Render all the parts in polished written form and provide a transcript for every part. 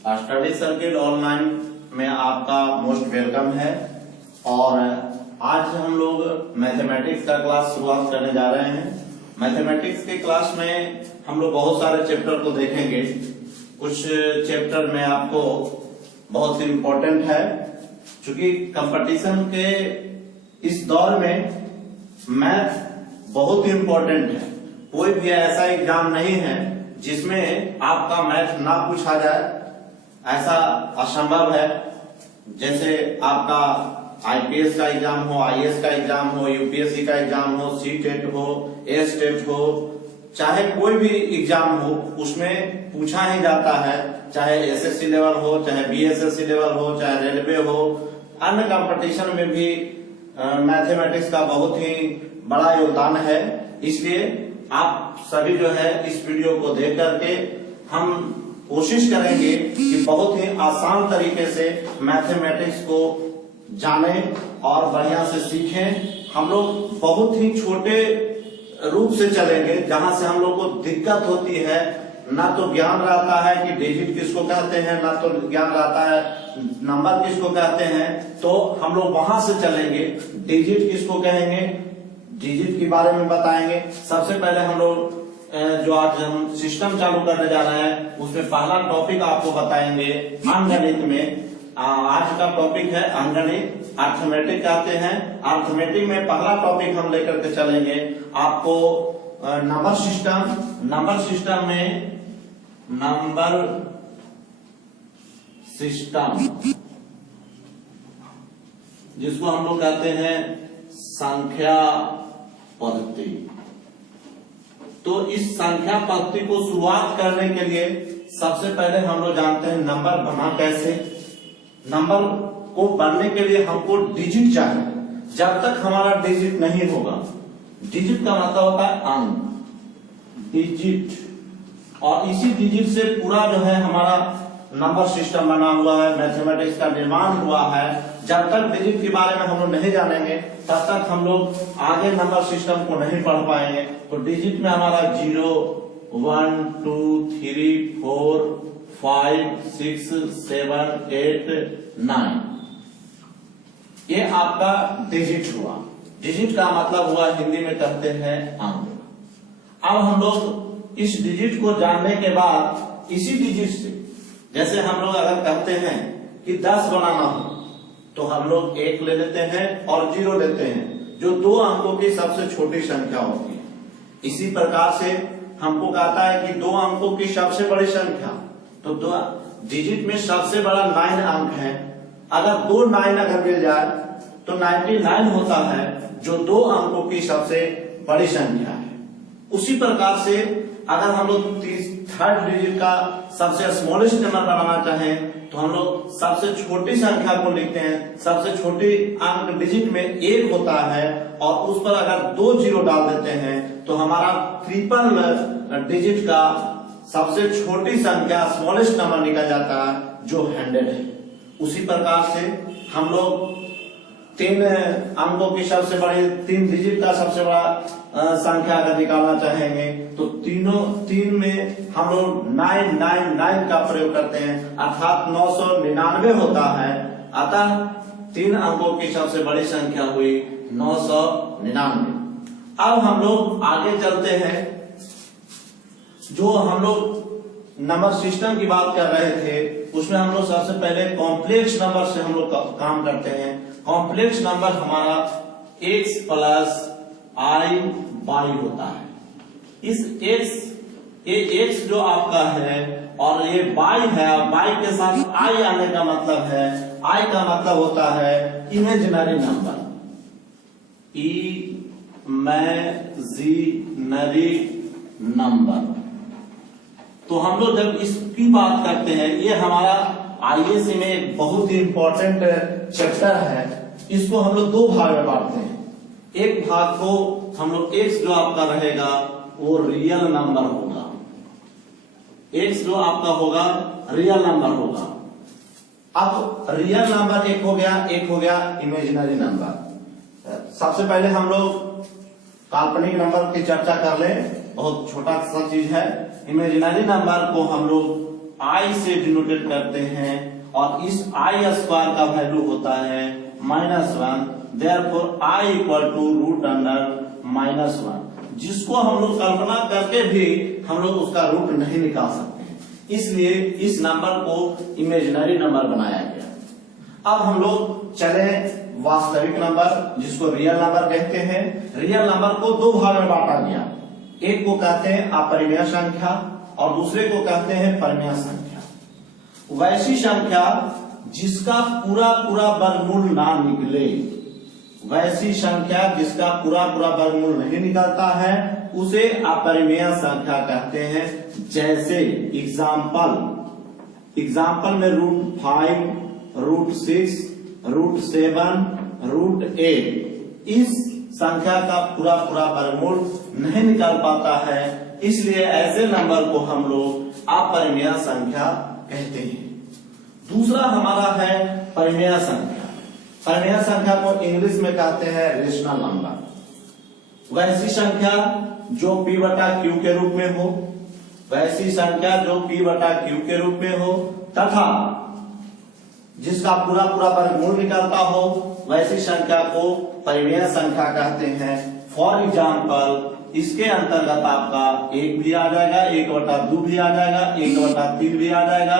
Study circuit online में आपका most welcome है। और आज हम लोग मैथमेटिक्स का क्लास शुरुआत करने जा रहे हैं। मैथमेटिक्स के क्लास में हम लोग बहुत सारे चैप्टर को देखेंगे। कुछ चैप्टर में आपको बहुत इम्पोर्टेंट है, क्योंकि कंपटीशन के इस दौर में मैथ बहुत ही इम्पोर्टेंट है। कोई भी ऐसा एग्जाम नहीं है जिसमें आपका मैथ ना पूछा जाए, ऐसा असंभव है। जैसे आपका आईपीएस का एग्जाम हो, आईएएस का एग्जाम हो, यूपीएससी का एग्जाम हो, सीटेट हो, एस्टेट हो, चाहे कोई भी एग्जाम हो, उसमें पूछा ही जाता है। चाहे एसएससी लेवल हो, चाहे बीएसएससी लेवल हो, चाहे रेलवे हो, अन्य कंपटीशन में भी मैथमेटिक्स का बहुत ही बड़ा योगदान है। इसलिए आप सभी जो है इस वीडियो को देख करके हम कोशिश करेंगे कि बहुत ही आसान तरीके से मैथमेटिक्स को जानें और बढ़िया से सीखें। हम लोग बहुत ही छोटे रूप से चलेंगे, जहां से हम लोग को दिक्कत होती है, ना तो ज्ञान रहता है कि डिजिट किसको कहते हैं, ना तो ज्ञान रहता है नंबर किसको कहते हैं। तो हम लोग वहां से चलेंगे। डिजिट किसको कहेंगे, डिजिट के बारे में बताएंगे। सबसे पहले हम लोग जो आज हम सिस्टम चालू करने जा रहे हैं, उसमें पहला टॉपिक आपको बताएंगे अंकगणित में। आज का टॉपिक है अंकगणित, अर्थमेटिक कहते हैं। अर्थमेटिक में पहला टॉपिक हम लेकर के चलेंगे आपको नंबर सिस्टम। नंबर सिस्टम में नंबर सिस्टम, जिसको हम लोग कहते हैं संख्या पद्धति। तो इस संख्या पद्धति को शुरुआत करने के लिए सबसे पहले हम लोग जानते हैं नंबर बना कैसे। नंबर को बनने के लिए हमको डिजिट चाहिए। जब तक हमारा डिजिट नहीं होगा, डिजिट का मतलब होता है अंक, डिजिट, और इसी डिजिट से पूरा जो है हमारा नंबर सिस्टम बना हुआ है, मैथमेटिक्स का निर्माण हुआ है। जब तक डिजिट के बारे में हम लोग नहीं जानेंगे, तब तक हम लोग आगे नंबर सिस्टम को नहीं पढ़ पाएंगे। तो डिजिट में हमारा 0, 1, 2, 3, 4, 5, 6, 7, 8, 9, ये आपका डिजिट हुआ। डिजिट का मतलब हुआ, हिंदी में कहते हैं अंक। अब हम लोग इस डिजिट को जानने के बाद इसी डिजिट से, जैसे हम लोग अगर कहते हैं कि 10 बनाना हो, तो हम लोग 1 ले लेते हैं और 0 लेते हैं, जो 2 अंकों की सबसे छोटी संख्या होती है। इसी प्रकार से हमको कहता है कि 2 अंकों की सबसे बड़ी संख्या, तो 2 डिजिट में सबसे बड़ा 9 अंक है। अगर 2 9 अगर मिल जाए तो 99 होता है, जो 2 अंकों की सबसे बड़ी संख्या है। उसी प्रकार से अगर हम लोग थर्ड डिजिट का सबसे स्मॉलेस्ट नंबर बनाना चाहें, तो हम लोग सबसे छोटी संख्या को लिखते हैं। सबसे छोटी अंक डिजिट में 1 होता है, और उस पर अगर 2 0 डाल देते हैं, तो हमारा ट्रिपल डिजिट का सबसे छोटी संख्या स्मॉलेस्ट नंबर निकल जाता है, जो 100 है। उसी प्रकार से हम लोग 3 अंकों की सबसे बड़ी, 3 डिजिट का सबसे बड़ा संख्या अगर निकालना चाहेंगे, तो 3 में हम लोग 999 का प्रयोग करते हैं, अर्थात 999 होता है। अतः 3 अंकों की सबसे बड़ी संख्या हुई 999। अब हम लोग आगे चलते हैं। जो हम लोग नंबर सिस्टम की बात कर रहे थे, उसमें हम लोग सबसे पहले कॉम्प्लेक्स नंबर से हम लोग काम करते हैं। कॉम्प्लेक्स नंबर हमारा x प्लस i y होता है। इस ये x जो आपका है और ये y है, y के साथ i आने का मतलब है, i का मतलब होता है इमेजिनरी नंबर, इमेजिनरी नंबर। तो हम लोग जब इसकी बात करते हैं, ये हमारा आईएएस में एक बहुत ही इंपॉर्टेंट चैप्टर है। इसको हम लोग 2 भाग में बांटते हैं। एक भाग को हम लोग x जो आपका रहेगा वो रियल नंबर होगा, x जो आपका होगा रियल नंबर होगा। अब रियल नंबर एक हो गया इमेजिनरी नंबर। सबसे पहले हम लोग काल्पनिक नंबर की चर्चा कर लें, बहुत छोटा सा चीज है। इमेजिनरी नंबर को हम लोग i से डिनोटेट करते हैं और इस i स्क्वायर का वैल्यू होता है -1, therefore i equal to root under -1, जिसको हम लोग कल्पना करके भी हम लोग उसका रूट नहीं निकाल सकते हैं, इसलिए इस नंबर को इमेजिनरी नंबर बनाया गया। अब हम लोग चले वास्तविक नंबर जिसको रियल नंबर कहते हैं। रियल नंबर को दो भाग में बांटा गया, एक को कहते हैं अपरिमेय संख्या और दूसरे को कहते हैं परिमेय संख्या। वैसी संख्या जिसका पूरा वर्गमूल ना निकले, वैसी संख्या जिसका पूरा वर्गमूल नहीं निकलता है उसे अपरिमेय संख्या कहते हैं। जैसे एग्जाम्पल में √5, √6, √7, √8 इस संख्या का पूरा वर्गमूल नहीं निकाल पाता है, इसलिए ऐसे नंबर को हम लोग अपरिमेय संख्या कहते हैं। दूसरा हमारा है परिमेय संख्या। परिमेय संख्या को इंग्लिश में कहते हैं रेशनल नंबर। वैसी संख्या जो p/q के रूप में हो, वैसी संख्या जो p/q के रूप में हो तथा जिसका पूरा वर्गमूल निकलता हो, वैसी संख्या को परिमेय संख्या कहते हैं। फॉर एग्जाम्पल इसके अंतर्गत आपका 1 भी आ जाएगा, 1/2 भी आ जाएगा, 1/3 भी आ जाएगा,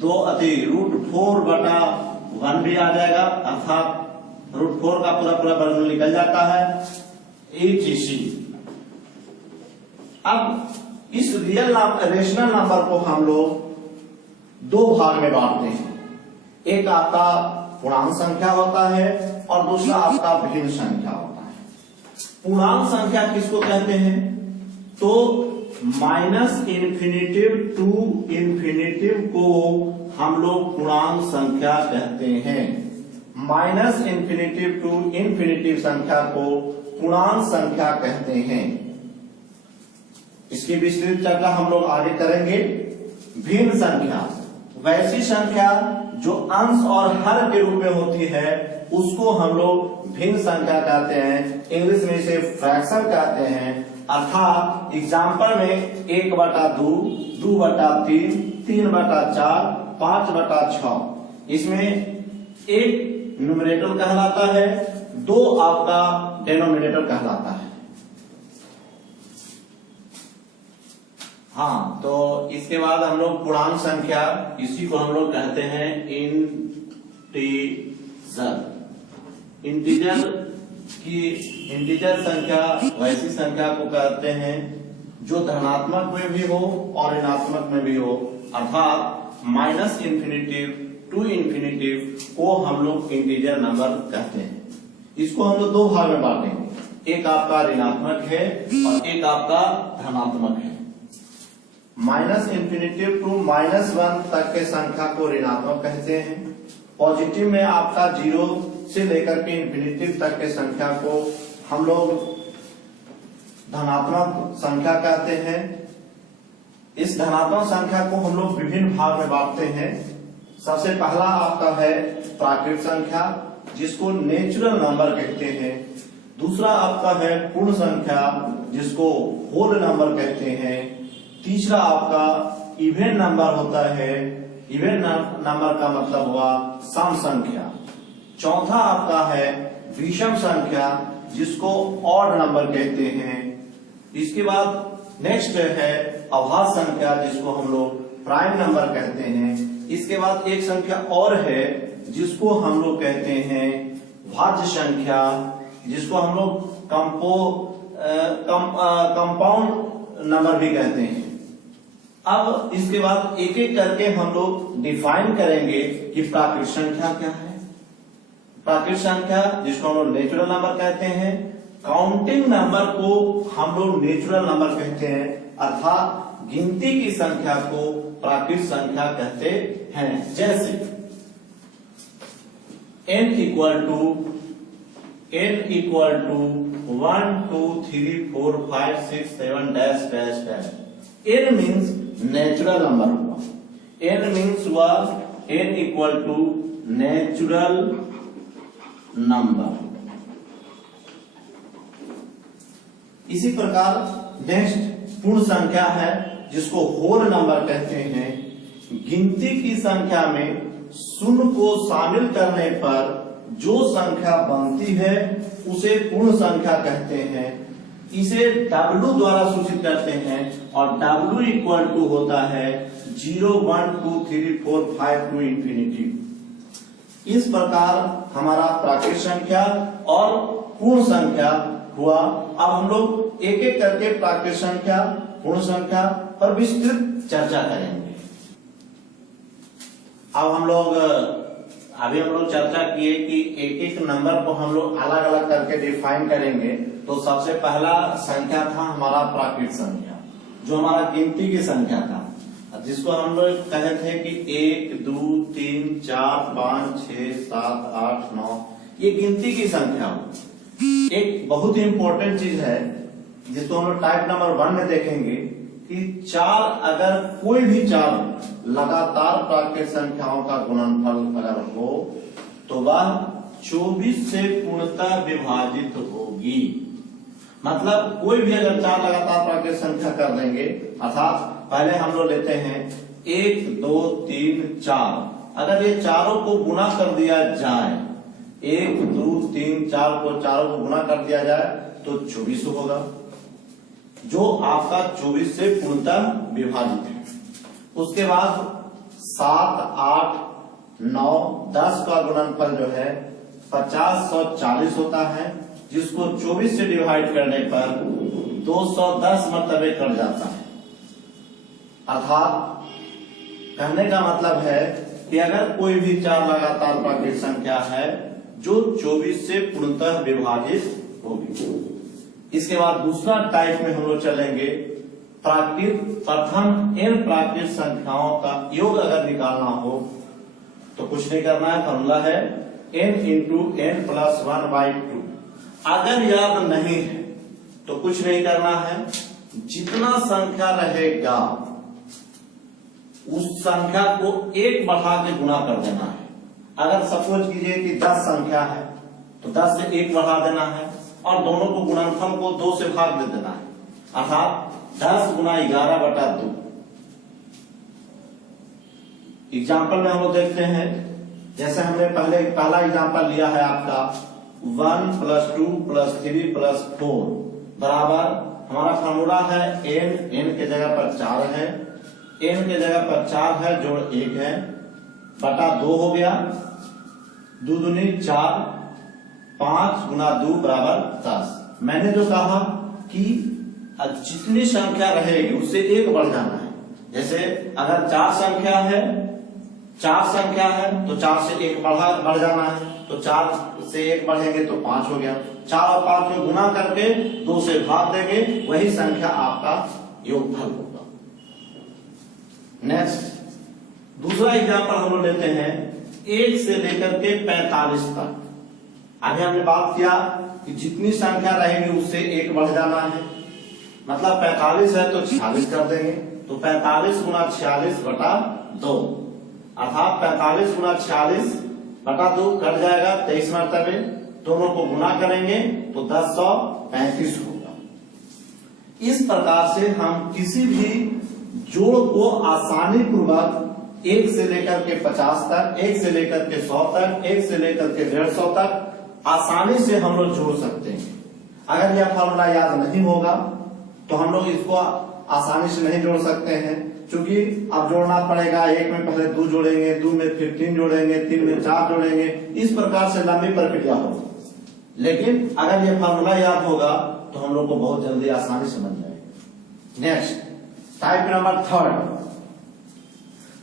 √4/1 भी आ जाएगा, अर्थात √4 का पूरा वर्गमूल निकल जाता है, etc। अब इस रेशनल नंबर को हम लोग दो भाग में बांटते हैं। एक आपका पूर्णांक संख्या होता है और दूसरा आपका भिन्न संख्या होता है। पूर्णांक संख्या किसको कहते हैं? तो -∞ टू इन्फिनिटिव को हम लोग पूर्णांक संख्या कहते हैं। -∞ टू इन्फिनिटिव संख्या को पूर्णांक संख्या कहते हैं। इसकी विस्तृत चर्चा हम लोग आगे करेंगे। भिन्न संख्या वैसी संख्या जो अंश और हर के रूप में होती है उसको हम लोग भिन्न संख्या कहते हैं। इंग्लिश में इसे फ्रैक्शन कहते हैं। अर्थात एग्जाम्पल में 1/2, 2/3, 3/4, 5/6 इसमें एक न्यूमरेटर कहलाता है, 2 आपका डेनोमिनेटर कहलाता है। हाँ, तो इसके बाद हम लोग पूर्णांक संख्या, इसी को हम लोग कहते हैं इंटीजर संख्या वैसी संख्या को कहते हैं जो धनात्मक में भी हो और ऋणात्मक में भी हो, अर्थात -∞ टू इन्फिनिटिव को हम लोग इंटीजर नंबर कहते हैं। इसको हम लोग दो भाग में बांटेंगे, एक आपका ऋणात्मक है और एक आपका धनात्मक है। -∞ टू -1 तक के संख्या को ऋणात्मक कहते हैं। पॉजिटिव में आपका 0 से लेकर के इन्फिनिटी तक के संख्या को हम लोग धनात्मक संख्या कहते हैं। इस धनात्मक संख्या को हम लोग विभिन्न भाग में बांटते हैं। सबसे पहला आपका है प्राकृत संख्या जिसको नेचुरल नंबर कहते हैं। दूसरा आपका है पूर्ण संख्या जिसको होल नंबर कहते हैं। तीसरा आपका इवेन नंबर होता है। इवेन नंबर का मतलब हुआ सम संख्या। चौथा आपका है विषम संख्या जिसको ऑड नंबर कहते हैं। इसके बाद नेक्स्ट है अभाज्य संख्या जिसको हम लोग प्राइम नंबर कहते हैं। इसके बाद एक संख्या और है जिसको हम लोग कहते हैं भाज्य संख्या, जिसको हम लोग कंपाउंड नंबर भी कहते हैं। अब इसके बाद एक एक करके हम लोग डिफाइन करेंगे कि प्राकृत संख्या क्या है। प्राकृत संख्या जिसको हम लोग नेचुरल नंबर कहते हैं। काउंटिंग नंबर को हम लोग नेचुरल नंबर कहते हैं, अर्थात गिनती की संख्या को प्राकृत संख्या कहते हैं। जैसे n equal to 1 2 3 4 5 6 7 dash dash dash. n means natural number हुआ। n मीन्स हुआ n equal to natural number. इसी प्रकार नेक्स्ट पूर्ण संख्या है जिसको होल नंबर कहते हैं। गिनती की संख्या में शून्य को शामिल करने पर जो संख्या बनती है उसे पूर्ण संख्या कहते हैं। इसे W द्वारा सूचित करते हैं और W इक्वल टू होता है 0, 1, 2, 3, 4, 5 टू इंफिनिटी। इस प्रकार हमारा प्राकृत संख्या और पूर्ण संख्या हुआ। अब हम लोग एक एक करके प्राकृत संख्या, पूर्ण संख्या पर विस्तृत चर्चा करेंगे। अब हम लोग चर्चा किए कि एक एक नंबर को हम लोग अलग अलग करके डिफाइन करेंगे। तो सबसे पहला संख्या था हमारा प्राकृत संख्या, जो हमारा गिनती की संख्या था, जिसको हम लोग कहे थे कि 1, 2, 3, 4, 5, 6, 7, 8, 9 ये गिनती की संख्या। एक बहुत ही इंपॉर्टेंट चीज है जिसको हम लोग टाइप नंबर 1 में देखेंगे कि अगर कोई भी चार लगातार प्राकृत संख्याओं का गुणनफल अगर हो तो वह 24 से पूर्णतः विभाजित होगी। मतलब कोई भी अगर चार लगातार प्राकृत संख्या कर देंगे, अर्थात पहले हम लोग लेते हैं 1, 2, 3, 4। अगर ये चारों को गुणा कर दिया जाए, 1, 2, 3, 4 को चारों को गुणा कर दिया जाए तो 24 होगा, जो आपका 24 से पूर्णतः विभाजित है। उसके बाद 7, 8, 9, 10 का गुणनफल जो है 50, 140 होता है, जिसको 24 से डिवाइड करने पर 210 मर्तबे कट जाता है। अर्थात कहने का मतलब है कि अगर कोई भी चार लगातार प्राकृत संख्या है जो 24 से पूर्णतः विभाजित होगी। इसके बाद दूसरा टाइप में हम लोग चलेंगे प्रथम n प्राकृत संख्याओं का योग अगर निकालना हो तो कुछ नहीं करना है, फॉर्मूला है n इंटू n प्लस 1/2। अगर याद नहीं है तो कुछ नहीं करना है, जितना संख्या रहेगा उस संख्या को 1 बढ़ा के गुणा कर देना है। अगर सपोज कीजिए कि 10 संख्या है तो 10 से 1 बढ़ा देना है और दोनों को गुणनफल को 2 से भाग दे देना है, अर्थात 10 गुना 11/2। एग्जाम्पल में हम लोग देखते हैं, जैसे हमने पहला एग्जाम्पल लिया है आपका 1 + 2 + 3 + 4 बराबर हमारा फॉर्मूला है n के जगह पर 4 है, n के जगह पर 4 है जोड़ 1 है बटा 2 हो गया, 2 दूनी 4, 5 गुना 2 बराबर 10। मैंने जो कहा कि जितनी संख्या रहेगी उससे 1 बढ़ जाना है। जैसे अगर 4 संख्या है तो 4 से 1 बढ़ जाना है, तो 4 से 1 बढ़ेंगे तो 5 हो गया। 4 और 5 को गुना करके 2 से भाग देंगे, वही संख्या आपका योगफल होगा। नेक्स्ट दूसरा एग्जाम्पल हम लोग लेते हैं 1 से लेकर के 45 तक। अभी हमने बात किया कि जितनी संख्या रहेगी उससे 1 बढ़ जाना है, मतलब 45 है तो 46 कर देंगे, तो 45 गुना 46 बटा 2, अर्थात 45 गुना 46 बटा 2 कट जाएगा 23 मर्तबे, दोनों को गुना करेंगे तो 1035 होगा। इस प्रकार से हम किसी भी जोड़ को आसानी पूर्वक 1 से लेकर के 50 तक, 1 से लेकर के 100 तक, 1 से लेकर के 150 तक आसानी से हम लोग जोड़ सकते हैं। अगर यह फॉर्मूला याद नहीं होगा तो हम लोग इसको आसानी से नहीं जोड़ सकते हैं, क्योंकि अब जोड़ना पड़ेगा। 1 में पहले 2 जोड़ेंगे, 2 में फिर 3 जोड़ेंगे, 3 में 4 जोड़ेंगे, इस प्रकार से लंबी प्रक्रिया होगी। लेकिन अगर यह फॉर्मूला याद होगा तो हम लोग को बहुत जल्दी आसानी से बन जाएगा। नेक्स्ट टाइप नंबर 3,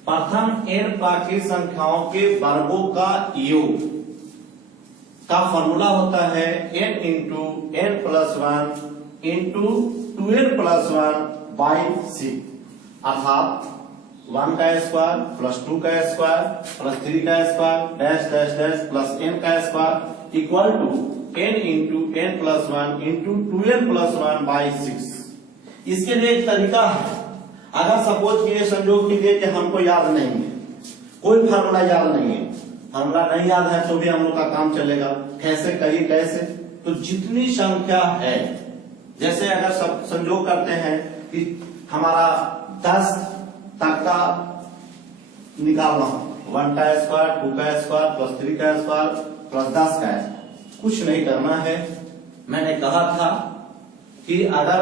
प्रथम n प्राकृत संख्याओं के वर्गों का योग का फॉर्मूला होता है n into n plus 1 into 2n plus 1/6, अर्थात 1 का स्क्वायर प्लस 2 का स्क्वायर प्लस 3 का square dash dash dash plus n का square equal to n into n plus 1 into 2n plus 1/6। इसके लिए एक तरीका है, अगर सपोज कीजिए संयोग कीजिए कि हमको याद नहीं है, कोई फार्मूला याद नहीं है, फार्मूला नहीं याद है तो भी हम लोग का काम चलेगा। कैसे कहिए कैसे? तो जितनी संख्या है, जैसे अगर सब संयोग करते हैं कि हमारा 10 तक का निकालना, 1 का स्क्वायर, 2 का स्क्वायर प्लस 3 का स्क्वायर प्लस 10 का स्क्वायर। कुछ नहीं करना है। मैंने कहा था कि अगर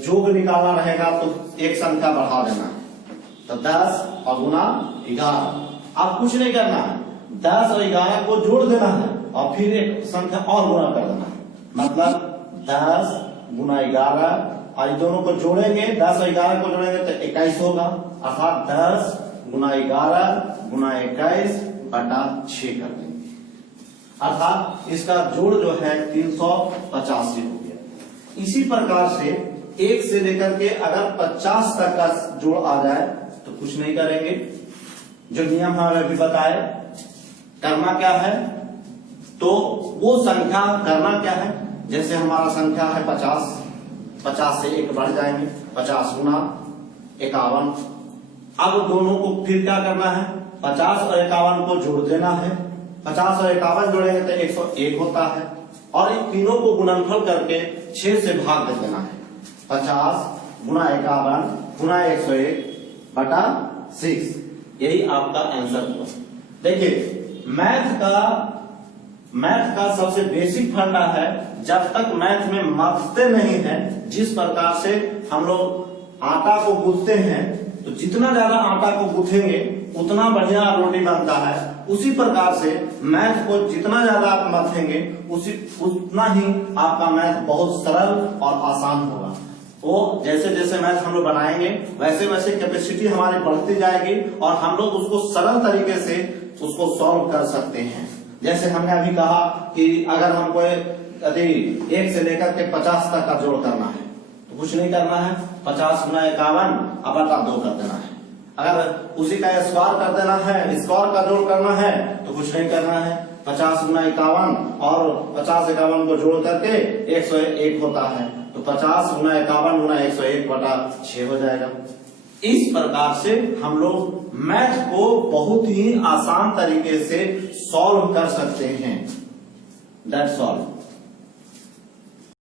जोड़ निकालना रहेगा तो एक संख्या बढ़ा देना है, तो 10 और गुना 11। अब कुछ नहीं करना है, 10 और 11 को जोड़ देना है और फिर एक संख्या और गुना कर देना है। मतलब 10 गुना 11, और इन दोनों को जोड़ेंगे, 10 और 11 को जोड़ेंगे तो 21 होगा, अर्थात 10 गुना 11 गुना 21 बटा 6 कर देंगे, अर्थात इसका जोड़ जो है 385 हो गया। इसी प्रकार से 1 से लेकर के अगर 50 तक का जोड़ आ जाए तो कुछ नहीं करेंगे, जो नियम हमें अभी बताए। करना क्या है, तो वो संख्या करना क्या है, जैसे हमारा संख्या है 50, 50 से 1 बढ़ जाएंगे, 50 गुना 51। अब दोनों को फिर क्या करना है, 50 और 51 को जोड़ देना है, 50 और 51 जोड़ेंगे तो 101 होता है, और इन तीनों को गुणनफल करके 6 से भाग दे देना है। 50 गुना 51 गुना 101 बटा 6, यही आपका आंसर हुआ। देखिए मैथ का सबसे बेसिक फंडा है, जब तक मैथ में मथते नहीं है, जिस प्रकार से हम लोग आटा को गूंथते हैं, तो जितना ज्यादा आटा को गूंथेंगे उतना बढ़िया रोटी बनता है, उसी प्रकार से मैथ को जितना ज्यादा आप मथेंगे उतना ही आपका मैथ बहुत सरल और आसान होगा। वो जैसे जैसे मैथ हम लोग बनाएंगे वैसे वैसे कैपेसिटी हमारी बढ़ती जाएगी और हम लोग उसको सरल तरीके से उसको सॉल्व कर सकते हैं। जैसे हमने अभी कहा कि अगर हमको यदि 1 से लेकर के 50 तक का जोड़ करना है तो कुछ नहीं करना है, 50 गुना 51 बटा 2 कर देना है। अगर उसी का स्क्वायर कर देना है, स्क्वायर का जोड़ करना है तो कुछ नहीं करना है, 50 गुना 51 और 50 51 को जोड़ करके 101 होता है, तो 50 गुना 51 गुना 101 बटा 6 हो जाएगा। इस प्रकार से हम लोग मैथ को बहुत ही आसान तरीके से सॉल्व कर सकते हैं। That's all.